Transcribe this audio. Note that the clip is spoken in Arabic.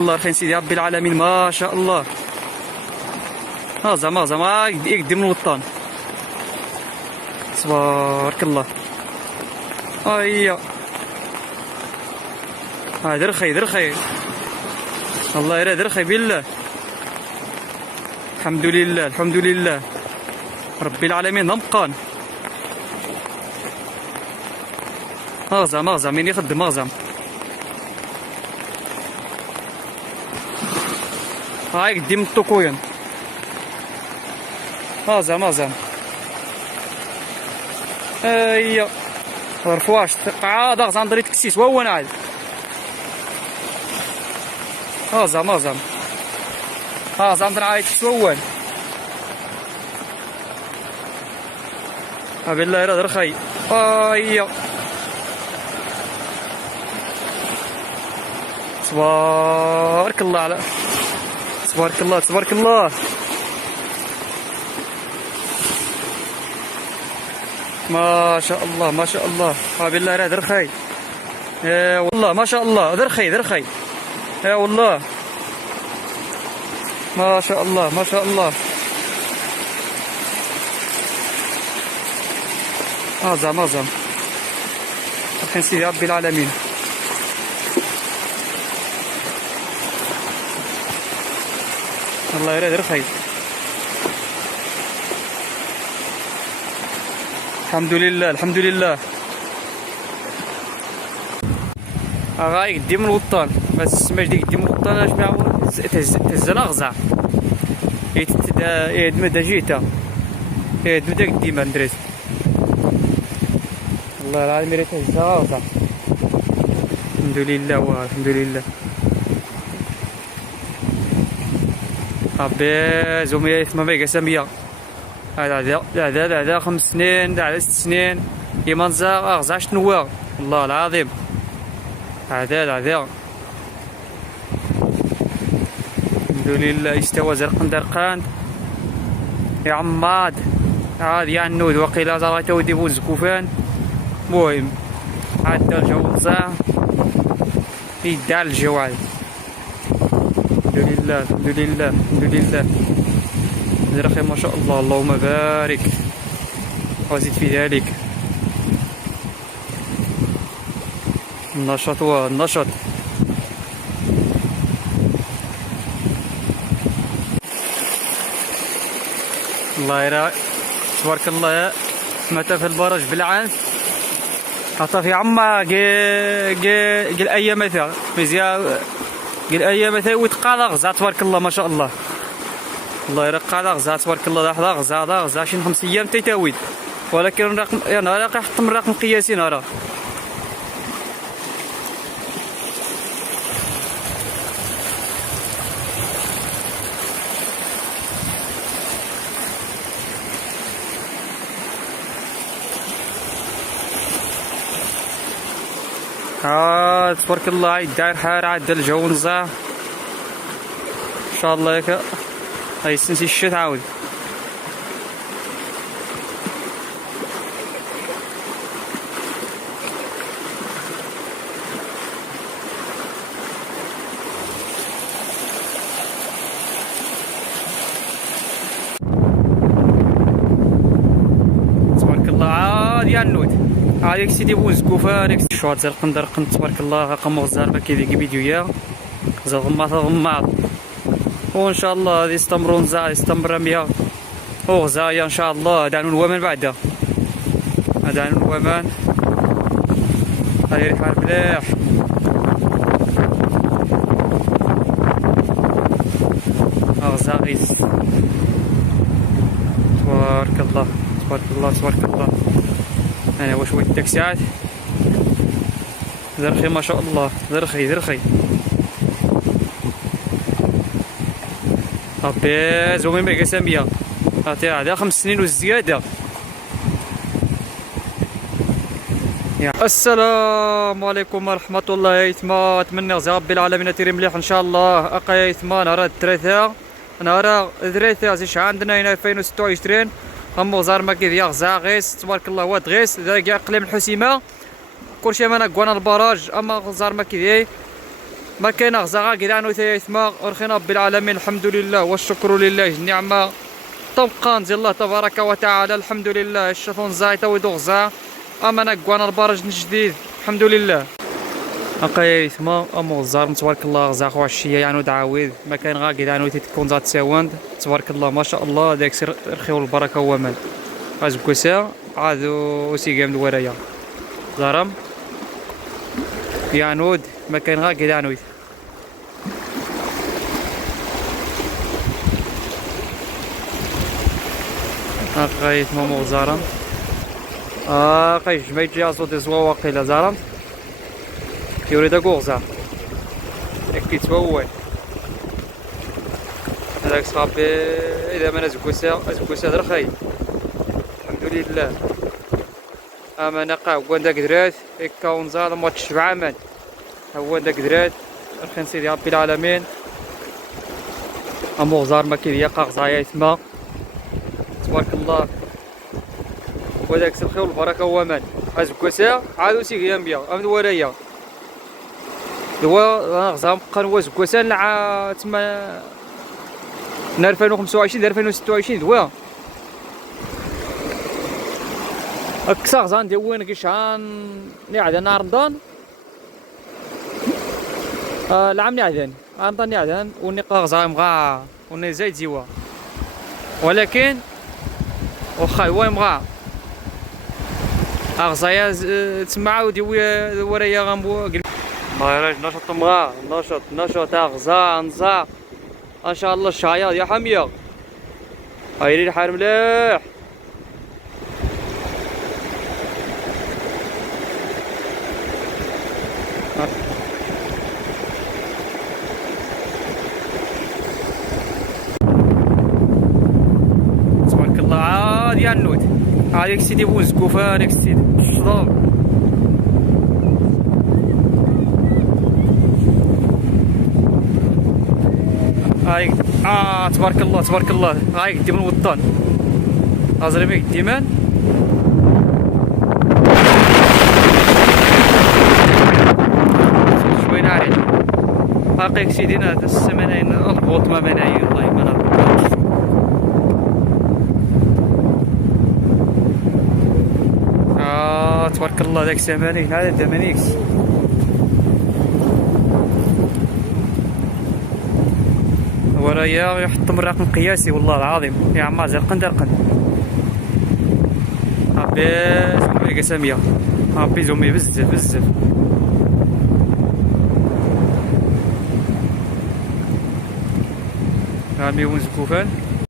الله رخي سيدي ربي العالمين ما شاء الله. زعما يقدم من الوطن تبارك الله. هيا درخي الله يرى درخي بالله. الحمد لله ربي العالمين نمقان. مغزى مين يخدم مغزى. هاي قديم الطكوين. مغزى هيا رفواش عاد غزا ندري تكسيس وهو نعاد. مغزى ندري عاد تسوون. بالله يرى درخي. هيا تبارك الله على تبارك الله ما شاء الله. بالله راه درخي. والله ما شاء الله درخي. والله ما شاء الله. زعما رخي سيدي ربي العالمين. الله يرى درخي. الحمد لله. غاي يقدم الوطن بس سماش ديك يقدم الوطن اش معاون تهز الاغزع مدا جيتا مدا قديمه ندريت الله العالمين راه تهز الاغزع. الحمد لله. ربي زومي ثما ميغا ساميه. هذا 5 سنين هذا 6 سنين يمنزا اغزع شنو والله العظيم. هذا الحمد لله استوى زرقان درقان يا عماد عاد يا عنود وقيلا زراته وديبو الزكوفان. المهم عاد الجو نزاع يدعى الجو عاد. الحمد لله درخي ما شاء الله. اللهم بارك وزيد في ذلك. النشاط الله يرى تبارك الله. متى في البرج بالعنف حتى في عما قل ايام مثلا مزيان قل ايام مثلا ويتقال غزا تبارك الله ما شاء الله. الله يرى قال غزا تبارك الله. غزا شي 5 ايام تيتاويد ولكن الرقم انا راه كنحط من الرقم قياسي راه. تبارك الله عيد داير حار عاد الجو نزاع ان شاء الله. ياك غيستنسي الشتا عاود. تبارك الله عاد يا النود عاد سيدي بوزكوفه شوات زرقن درقن تبارك الله رقم غزار كيدير فيديوهات غماط وان شاء الله غادي يستمروا نزاع يستمر بها وغزايا ان شاء الله. هذا الومان بعدا هذا الومان هاي ريحه مليح. غزاغيز تبارك الله. انا واش شويه التاكسيات درخي ما شاء الله. درخي ربي زومي ميغا ساميه. هذا 5 سنين والزياده. السلام عليكم ورحمه الله. يتما اتمنى غزا ربي العالمين تيري مليح ان شاء الله. اقا يتما نهار الثلاثاء زي شحال عندنا هنا 2026 غمو زار ما كيديا غزا غيس تبارك الله. واد غيس كاع اقليم الحسيمه كلشي مانا كوانا البراج. اما زار ما كيديا ما كاين غزا كيدعان وثيثما ورخينا رب العالمين الحمد لله والشكر لله النعمة طبقا ديال الله تبارك وتعالى الحمد لله الشفون زايطة ويدو غزا اما نقوانا البرج جديد الحمد لله اقايا ثما امو غزار تبارك الله غزا خو عشيه يعني دعاويد ما كاين غا كيدعان تكون ذات ساوند تبارك الله ما شاء الله داك سير الخير والبركه ومال غازكوسا عادو سيقام الورايا زارم يعنود ما كاين غا كيدعان اقايا ثما مو غزارم اقايا جمعيت جازو دي زوا واقيلا زارم يريد غوزا اكيد هو هذاك صافي اذا ما زكوسا درخاي الحمد لله اما نقا هو داك درات هكا ونزال ما تشبع من هو داك درات رخي سيدي ربي العالمين امو غزار ما كيديا غزايا تما تبارك الله وداك الخير والبركه هو مان زكوسا عادو سيغيام بيا ام ورايا دوا غزا بقى نواز كوسان لع تما نهار 2025 2026 دوا اكثر غزا ندير وين كيشان نعدان نهار رمضان العام نعدان رمضان نعدان ونقا غزا مغا وني زايد زيوا ولكن واخا هو مغا غزايا تما عاود ورايا غنبو مهرج نشط مغا نشط غزا نزا ان شاء الله الشعياط يا حميه هايري الحال مليح تبارك الله عاد يا النود هاك سيدي بوزكوفه هاك سيدي الشضاب هاي تبارك الله تبارك الله هاي قديم الوطن ازرمي قديمان شويه ناري باقي سيدينا هذا السمانين البوط ما بيناي والله ما نعرف تبارك الله داك السمانين هذا الدمانيكس ورايا يحط الرقم قياسي والله العظيم يا عمار زرقن درقن هابي زومي قسامية هابي زومي بزاف بزاف هامي ونزكوفان